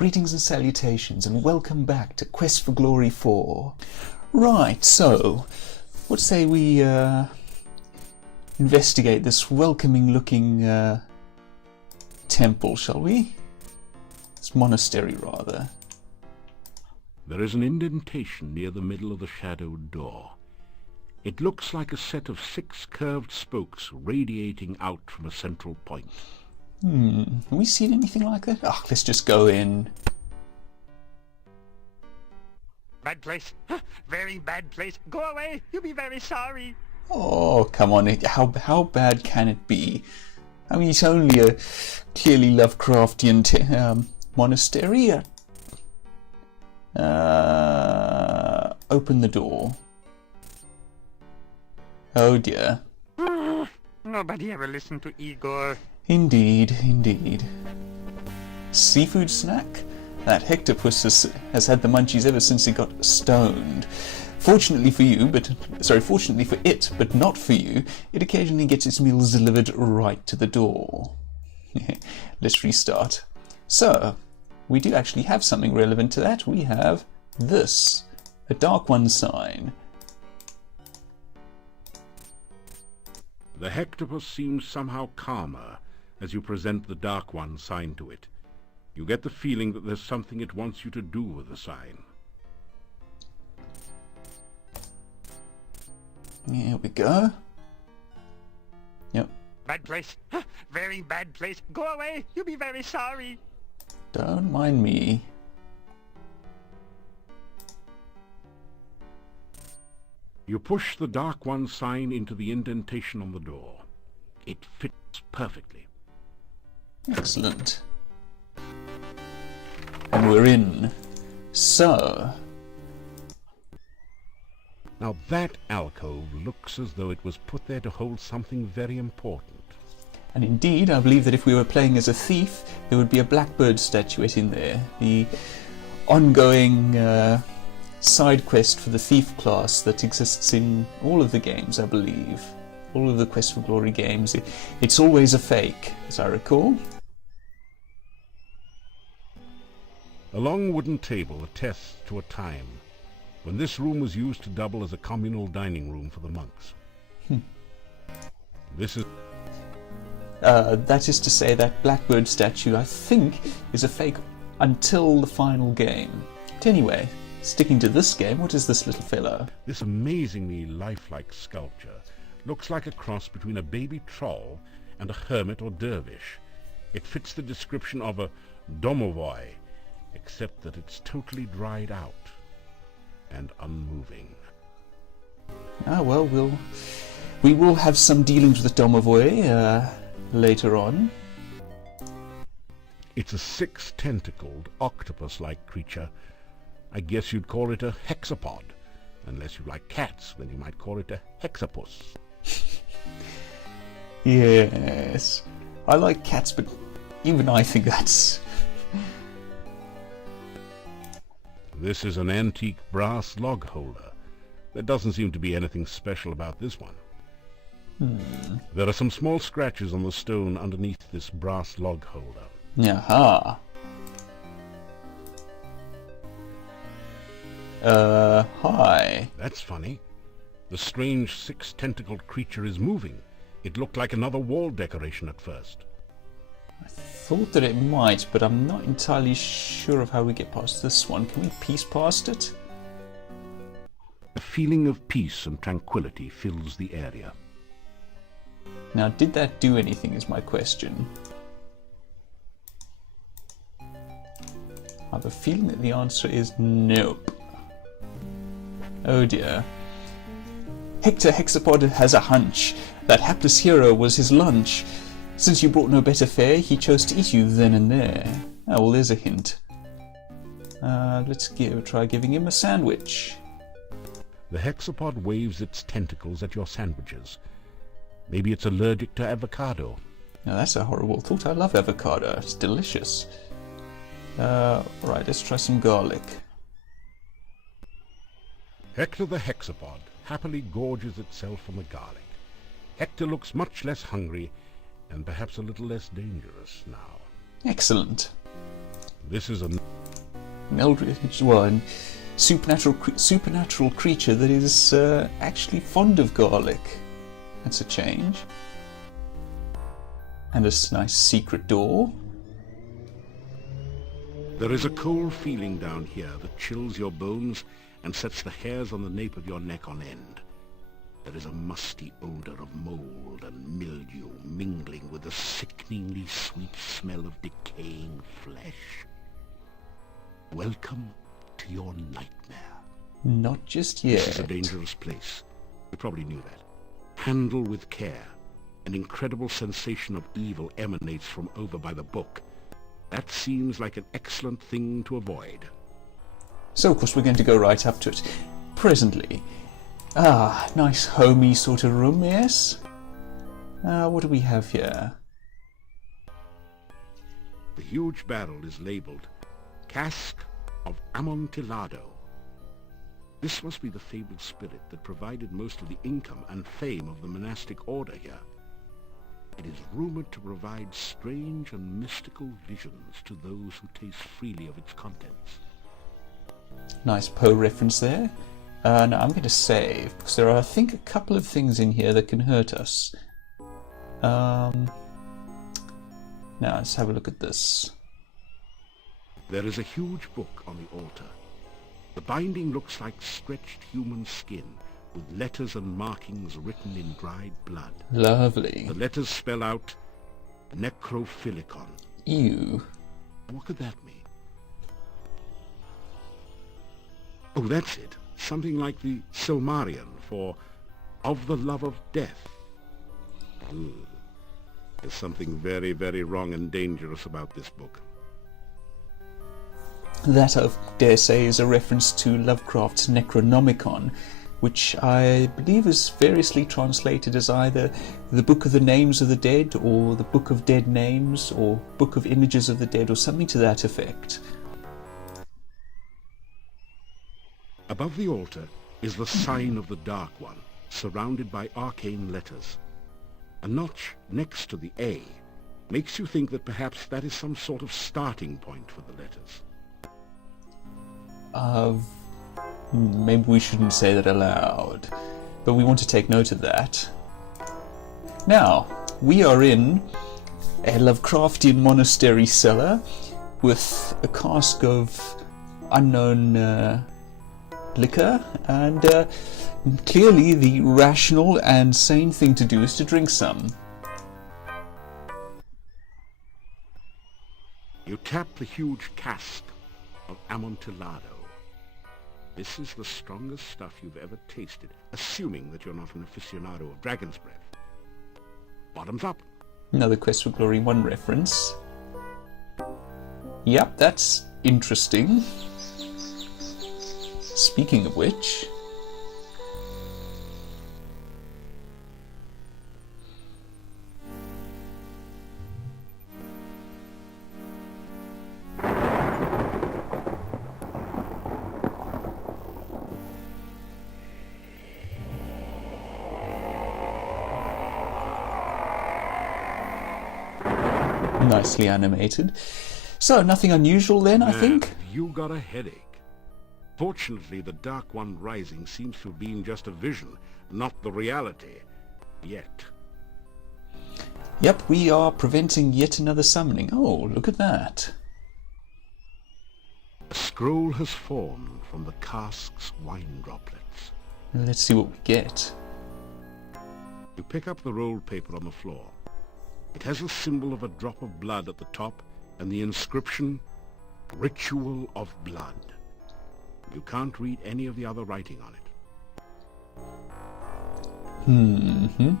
Greetings and salutations, and welcome back to Quest for Glory 4. Right, so, what say we investigate this welcoming-looking temple, shall we? This monastery, rather. There is an indentation near the middle of the shadowed door. It looks like a set of 6 curved spokes radiating out from a central point. Have we seen anything like that? Oh, let's just go in. Bad place. Very bad place. Go away. You'll be very sorry. Oh, come on. How bad can it be? I mean, it's only a clearly Lovecraftian monastery. Open the door. Oh dear. Nobody ever listened to Igor. Indeed, indeed. Seafood snack? That hectopus has had the munchies ever since he got stoned. Fortunately for it, but not for you, it occasionally gets its meals delivered right to the door. Let's restart. So, we do actually have something relevant to that. We have this, a Dark One sign. The hectopus seems somehow calmer as you present the Dark One sign to it. You get the feeling that there's something it wants you to do with the sign. Here we go. Yep. Bad place. Very bad place. Go away. You'll be very sorry. Don't mind me. You push the Dark One sign into the indentation on the door. It fits perfectly. Excellent. And we're in. So. Now that alcove looks as though it was put there to hold something very important. And indeed, I believe that if we were playing as a thief, there would be a blackbird statuette in there. The ongoing side quest for the thief class that exists in all of the games, I believe. All of the Quest for Glory games. It's always a fake, as I recall. A long wooden table attests to a time when this room was used to double as a communal dining room for the monks. This is... that is to say that blackbird statue, I think, is a fake until the final game. But anyway, sticking to this game, what is this little fellow? This amazingly lifelike sculpture looks like a cross between a baby troll and a hermit or dervish. It fits the description of a domovoi, except that it's totally dried out and unmoving. Ah, well, we will have some dealings with domovoi later on. It's a 6-tentacled, octopus-like creature. I guess you'd call it a hexapod. Unless you like cats, then you might call it a hexapus. Yes. I like cats, but even I think that's... This is an antique brass log holder. There doesn't seem to be anything special about this one. There are some small scratches on the stone underneath this brass log holder. Aha. Hi. That's funny. The strange 6-tentacled creature is moving. It looked like another wall decoration at first. I thought that it might, but I'm not entirely sure of how we get past this one. Can we piece past it? A feeling of peace and tranquility fills the area. Now, did that do anything is my question. I have a feeling that the answer is nope. Oh dear. Hector Hexapod has a hunch. That hapless hero was his lunch. Since you brought no better fare, he chose to eat you then and there. Oh, well, there's a hint. Let's try giving him a sandwich. The hexapod waves its tentacles at your sandwiches. Maybe it's allergic to avocado. Now that's a horrible thought. I love avocado. It's delicious. Right, let's try some garlic. Hector the hexapod happily gorges itself on the garlic. Hector looks much less hungry and perhaps a little less dangerous now. Excellent. This is a Eldritch, well, a supernatural creature that is actually fond of garlic. That's a change. And a nice secret door. There is a cold feeling down here that chills your bones and sets the hairs on the nape of your neck on end. There is a musty odor of mold and mildew mingling with the sickeningly sweet smell of decaying flesh. Welcome to your nightmare. Not just yet. This is a dangerous place. You probably knew that. Handle with care. An incredible sensation of evil emanates from over by the book. That seems like an excellent thing to avoid. So, of course, we're going to go right up to it. Presently. Ah, nice homey sort of room, yes? What do we have here? The huge barrel is labelled Cask of Amontillado. This must be the fabled spirit that provided most of the income and fame of the monastic order here. It is rumored to provide strange and mystical visions to those who taste freely of its contents. Nice Poe reference there. Now I'm going to save, because there are, I think, a couple of things in here that can hurt us. Now let's have a look at this. There is a huge book on the altar. The binding looks like stretched human skin, with letters and markings written in dried blood. Lovely. The letters spell out Necrophilicon. Ew. What could that mean? Oh, that's it. Something like the Silmarillion for of the love of death. There's something very, very wrong and dangerous about this book. That, I dare say, is a reference to Lovecraft's Necronomicon, which I believe is variously translated as either the Book of the Names of the Dead, or the Book of Dead Names, or Book of Images of the Dead, or something to that effect. Above the altar is the sign of the Dark One, surrounded by arcane letters. A notch next to the A makes you think that perhaps that is some sort of starting point for the letters. Maybe we shouldn't say that aloud, but we want to take note of that. Now, we are in a Lovecraftian monastery cellar with a cask of unknown liquor, and clearly the rational and sane thing to do is to drink some. You tap the huge cask of Amontillado. This is the strongest stuff you've ever tasted, assuming that you're not an aficionado of dragon's breath. Bottoms up. Another Quest for Glory 1 reference. Yep, that's interesting. Speaking of which... nicely animated. So, nothing unusual then, I think? You got a headache. Fortunately, the Dark One rising seems to have been just a vision, not the reality. Yet. Yep, we are preventing yet another summoning. Oh, look at that. A scroll has formed from the cask's wine droplets. Let's see what we get. You pick up the rolled paper on the floor. It has a symbol of a drop of blood at the top and the inscription, Ritual of Blood. You can't read any of the other writing on it.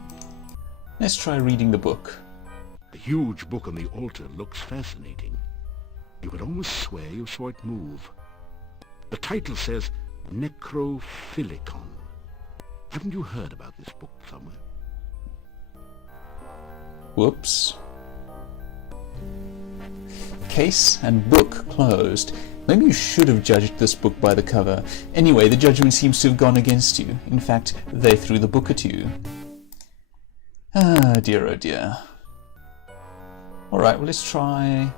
Let's try reading the book. The huge book on the altar looks fascinating. You could almost swear you saw it move. The title says Necrophilicon. Haven't you heard about this book somewhere? Whoops. Case and book closed. Maybe you should have judged this book by the cover. Anyway, the judgment seems to have gone against you. In fact, they threw the book at you. Ah, dear, oh dear. Alright, well, let's try...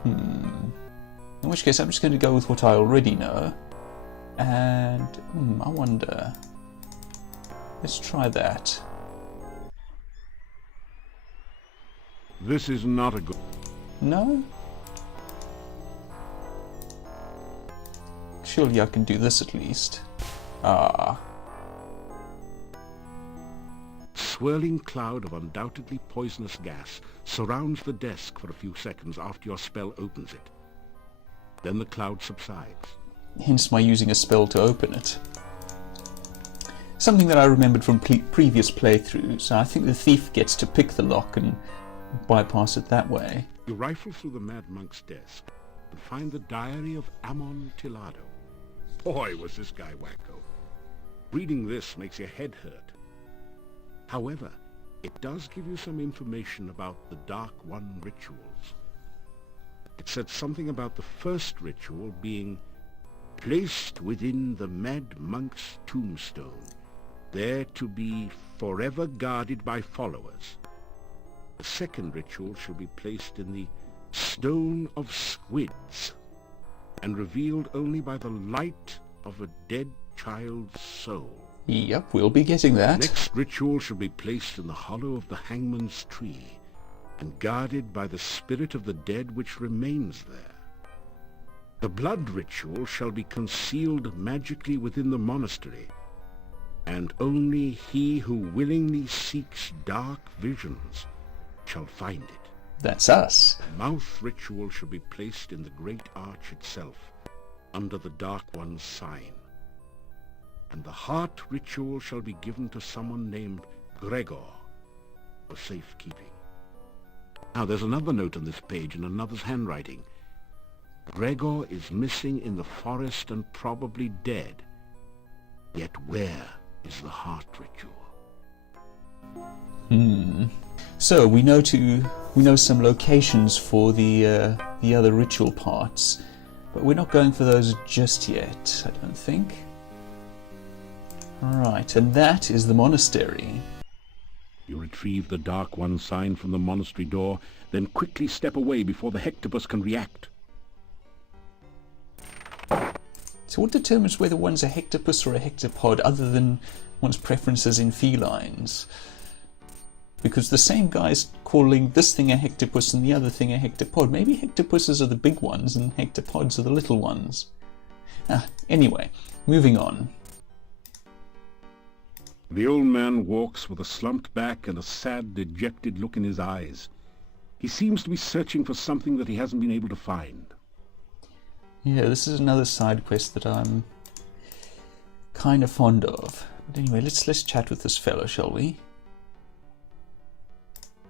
In which case I'm just going to go with what I already know. And, I wonder... Let's try that. This is not a good... No? Surely I can do this at least. Ah. Swirling cloud of undoubtedly poisonous gas surrounds the desk for a few seconds after your spell opens it. Then the cloud subsides. Hence my using a spell to open it. Something that I remembered from previous playthroughs. I think the thief gets to pick the lock and bypass it that way. You rifle through the Mad Monk's desk and find the diary of Amontillado. Boy, was this guy wacko. Reading this makes your head hurt. However, it does give you some information about the Dark One rituals. It said something about the first ritual being placed within the Mad Monk's tombstone, there to be forever guarded by followers. The second ritual shall be placed in the Stone of Squids, and revealed only by the light of a dead child's soul. Yep, we'll be getting that. The next ritual shall be placed in the hollow of the Hangman's Tree, and guarded by the spirit of the dead which remains there. The blood ritual shall be concealed magically within the monastery, and only he who willingly seeks dark visions shall find it. That's us. The mouth ritual shall be placed in the great arch itself, under the Dark One's sign. And the heart ritual shall be given to someone named Gregor for safekeeping. Now there's another note on this page in another's handwriting. Gregor is missing in the forest and probably dead. Yet where is the heart ritual? So we know some locations for the other ritual parts, but we're not going for those just yet, I don't think. Alright, and that is the monastery. You retrieve the Dark One sign from the monastery door, then quickly step away before the Hectopus can react. So what determines whether one's a hectopus or a hectopod other than one's preferences in felines? Because the same guy's calling this thing a hectopus and the other thing a hectopod. Maybe hectopuses are the big ones and hectopods are the little ones. Anyway, moving on. The old man walks with a slumped back and a sad, dejected look in his eyes. He seems to be searching for something that he hasn't been able to find. Yeah, this is another side quest that I'm kind of fond of. But anyway, let's chat with this fellow, shall we?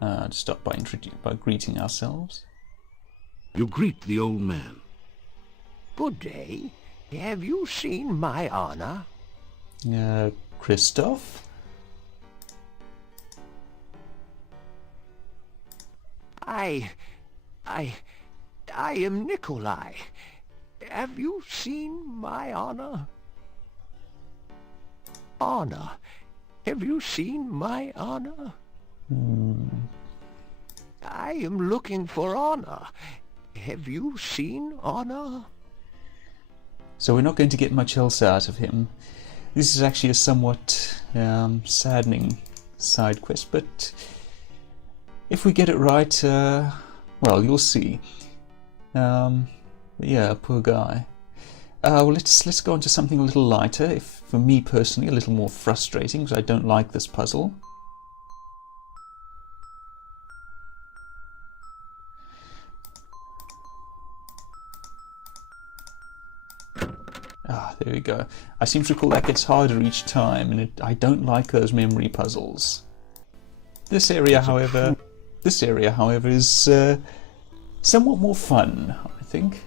To start by greeting ourselves. You greet the old man. Good day. Have you seen my honor? Christoph? I am Nikolai. Have you seen my honor? Honor. Have you seen my honor? I am looking for honor. Have you seen honor? So we're not going to get much else out of him. This is actually a somewhat saddening side quest, but if we get it right, well, you'll see. Yeah, poor guy. Well, let's go on to something a little lighter. If for me personally, a little more frustrating, because I don't like this puzzle. There we go. I seem to recall that gets harder each time, and I don't like those memory puzzles. This area, however, is somewhat more fun, I think.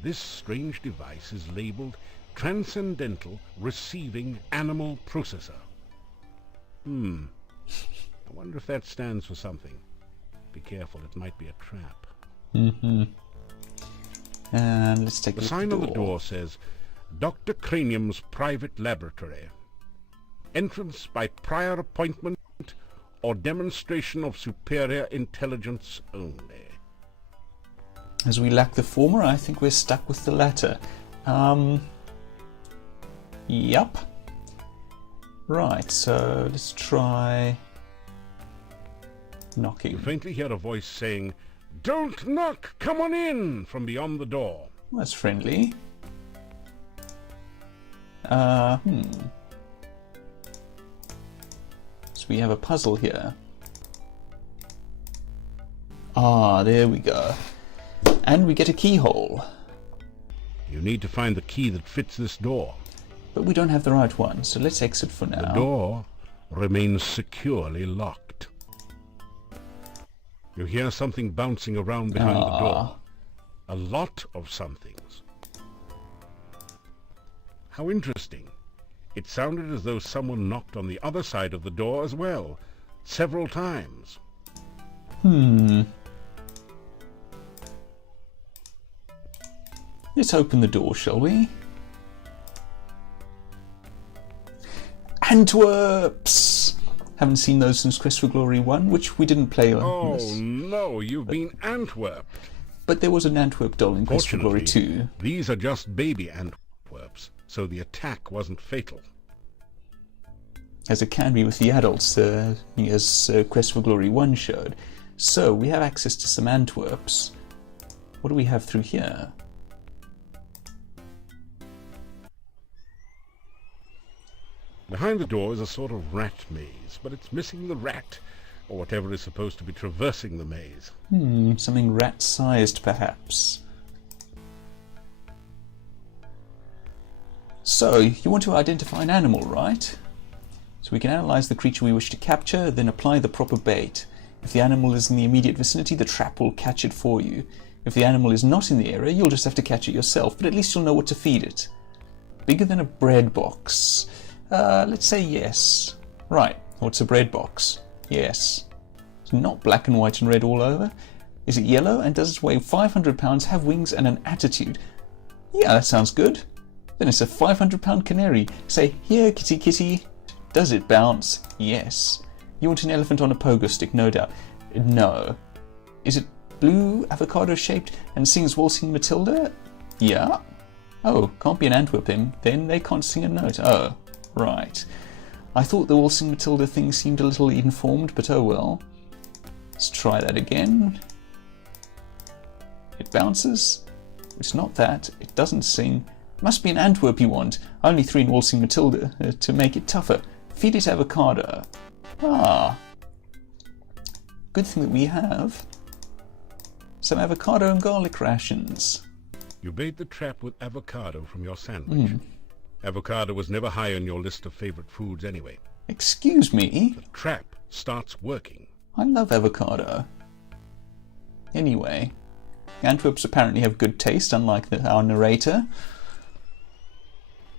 This strange device is labeled Transcendental Receiving Animal Processor. I wonder if that stands for something. Be careful, it might be a trap. And let's take a look. The sign on the door says, Dr. Cranium's Private Laboratory. Entrance by prior appointment or demonstration of superior intelligence only? As we lack the former, I think we're stuck with the latter. Yup. Right, so let's try knocking. You faintly hear a voice saying, "Don't knock! Come on in!" from beyond the door. Well, that's friendly. So we have a puzzle here. Ah, there we go. And we get a keyhole. You need to find the key that fits this door. But we don't have the right one, so let's exit for now. The door remains securely locked. You hear something bouncing around behind the door. A lot of somethings. How interesting. It sounded as though someone knocked on the other side of the door as well, several times. Let's open the door, shall we? Antwerps! Haven't seen those since Quest for Glory 1, which we didn't play on. Oh no, you've been Antwerped. But there was an Antwerp doll in Quest for Glory 2. These are just baby Antwerps, so the attack wasn't fatal. As it can be with the adults, as Quest for Glory 1 showed. So, we have access to some Antwerps. What do we have through here? Behind the door is a sort of rat maze, but it's missing the rat, or whatever is supposed to be traversing the maze. Something rat-sized, perhaps. So, you want to identify an animal, right? So we can analyze the creature we wish to capture, then apply the proper bait. If the animal is in the immediate vicinity, the trap will catch it for you. If the animal is not in the area, you'll just have to catch it yourself, but at least you'll know what to feed it. Bigger than a bread box. Let's say yes. Right, what's a bread box? Yes. It's not black and white and red all over. Is it yellow, and does it weigh 500 pounds, have wings and an attitude? Yeah, that sounds good. Then it's a 500-pound canary. Say, here, kitty kitty. Does it bounce? Yes. You want an elephant on a pogo stick, no doubt. No. Is it blue, avocado-shaped, and sings Waltzing Matilda? Yeah. Oh, can't be an Antwerp then. They can't sing a note. Oh, right. I thought the Waltzing Matilda thing seemed a little informed, but oh well. Let's try that again. It bounces. It's not that. It doesn't sing. Must be an Antwerp you want. Only 3 in Waltzing Matilda to make it tougher. Feed it avocado. Ah. Good thing that we have some avocado and garlic rations. You bait the trap with avocado from your sandwich. Avocado was never high on your list of favorite foods anyway. Excuse me? The trap starts working. I love avocado. Anyway, Antwerps apparently have good taste, unlike our narrator.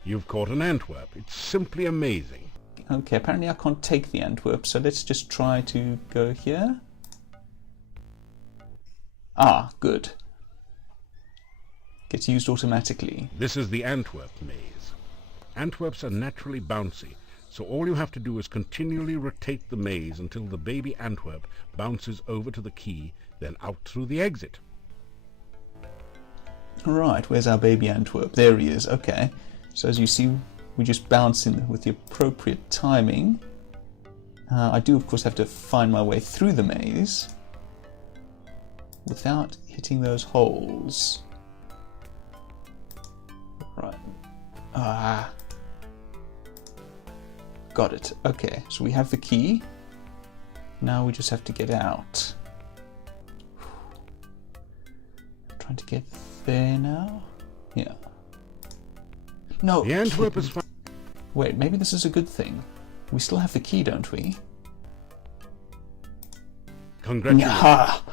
You've caught an Antwerp. It's simply amazing. Okay, apparently I can't take the Antwerp, so let's just try to go here. Ah, good. Gets used automatically. This is the Antwerp maze. Antwerps are naturally bouncy, so all you have to do is continually rotate the maze until the baby Antwerp bounces over to the key, then out through the exit. Right, where's our baby Antwerp? There he is, okay. So as you see, we just bounce in with the appropriate timing. I do, of course, have to find my way through the maze without hitting those holes. Right. Ah. Got it. Okay, so we have the key. Now we just have to get out. Trying to get there now? Yeah. No. The Antwerp is fine. Wait, maybe this is a good thing. We still have the key, don't we? Congratulations. Aha!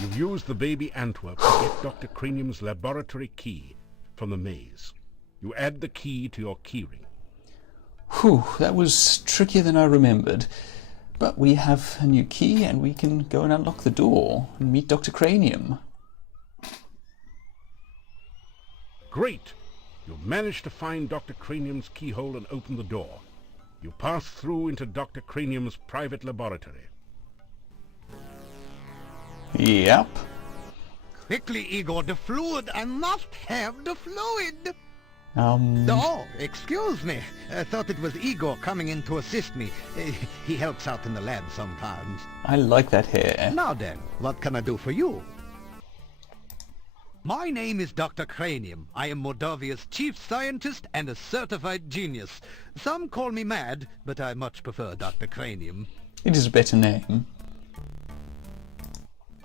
You've used the baby Antwerp to get Dr. Cranium's laboratory key from the maze. You add the key to your keyring. Whew, that was trickier than I remembered. But we have a new key and we can go and unlock the door and meet Dr. Cranium. Great! You've managed to find Dr. Cranium's keyhole and open the door. You pass through into Dr. Cranium's private laboratory. Yep. Quickly, Igor, the fluid. I must have the fluid. Um, Oh, excuse me. I thought it was Igor coming in to assist me. He helps out in the lab sometimes. I like that hair. Now then, what can I do for you? My name is Dr. Cranium. I am Moldavia's chief scientist and a certified genius. Some call me mad, but I much prefer Dr. Cranium. It is a better name.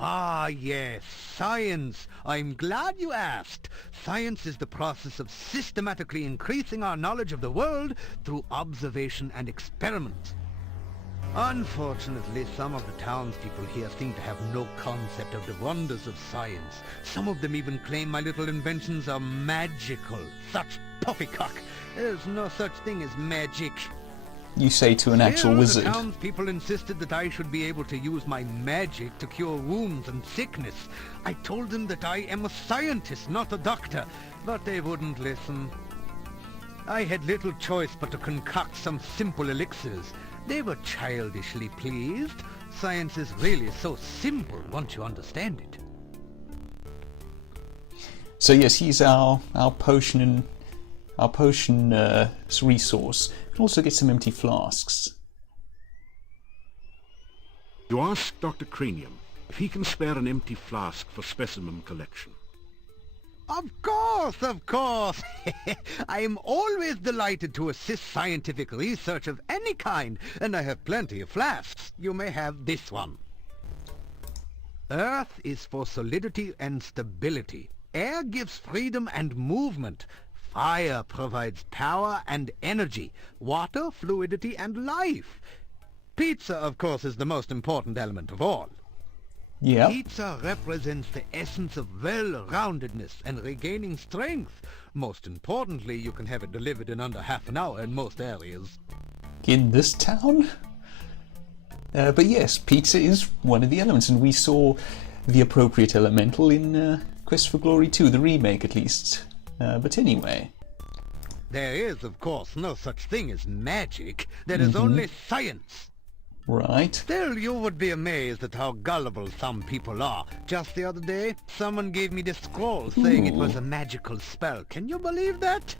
Ah, yes, science. I'm glad you asked. Science is the process of systematically increasing our knowledge of the world through observation and experiment. Unfortunately, some of the townspeople here seem to have no concept of the wonders of science. Some of them even claim my little inventions are magical. Such poppycock. There's no such thing as magic. You say to an actual Still, wizard. the townspeople insisted that I should be able to use my magic to cure wounds and sickness. I told them that I am a scientist, not a doctor, but they wouldn't listen. I had little choice but to concoct some simple elixirs. They were childishly pleased. Science is really so simple once you understand it. So yes, he's our potion resource. We can also get some empty flasks. You ask Dr. Cranium if he can spare an empty flask for specimen collection. Of course, of course. I am always delighted to assist scientific research of any kind, and I have plenty of flasks. You may have this one. Earth is for solidity and stability. Air gives freedom and movement. Fire provides power and energy. Water, fluidity, and life. Pizza, of course, is the most important element of all. Yep. Pizza represents the essence of well-roundedness and regaining strength. Most importantly, you can have it delivered in under half an hour in most areas. In this town? But yes, pizza is one of the elements, and we saw the appropriate elemental in Quest for Glory 2, the remake at least. But anyway. There is, of course, no such thing as magic. There is only science. Right. Still, you would be amazed at how gullible some people are. Just the other day, someone gave me this scroll saying it was a magical spell. Can you believe that?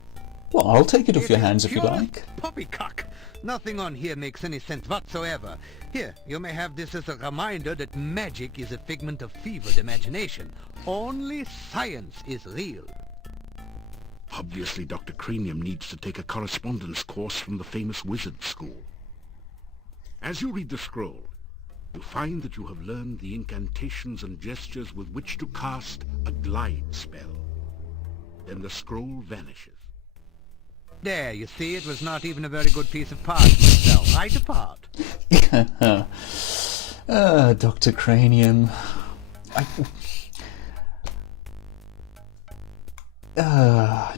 Well, I'll take it off It your is hands if you purest like. Poppycock. Nothing on here makes any sense whatsoever. Here, you may have this as a reminder that magic is a figment of fevered imagination. Only science is real. Obviously, Dr. Cranium needs to take a correspondence course from the famous wizard school. As you read the scroll, you find that you have learned the incantations and gestures with which to cast a glide spell. Then the scroll vanishes. There, you see, it was not even a very good piece of parchment, fell right apart. Dr. Cranium.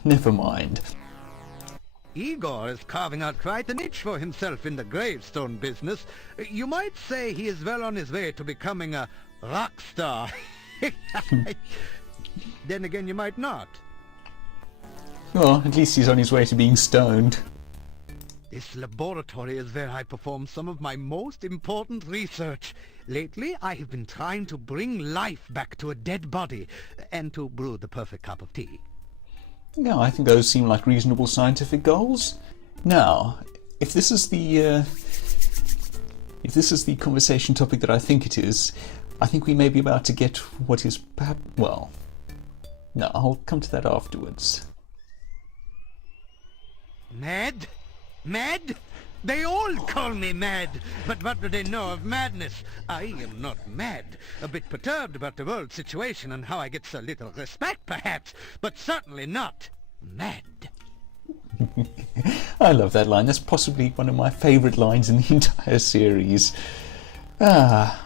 Never mind. Igor is carving out quite a niche for himself in the gravestone business. You might say he is well on his way to becoming a rock star. Then again, you might not. Well, at least he's on his way to being stoned. This laboratory is where I perform some of my most important research. Lately, I have been trying to bring life back to a dead body and to brew the perfect cup of tea. Yeah, I think those seem like reasonable scientific goals. Now, if this is the conversation topic that I think it is, I think we may be about to get what is perhaps, well, no, I'll come to that afterwards. Mad? Mad? They all call me mad, but what do they know of madness? I am not mad. A bit perturbed about the world situation and how I get so little respect, perhaps, but certainly not mad. I love that line. That's possibly one of my favourite lines in the entire series. Ah,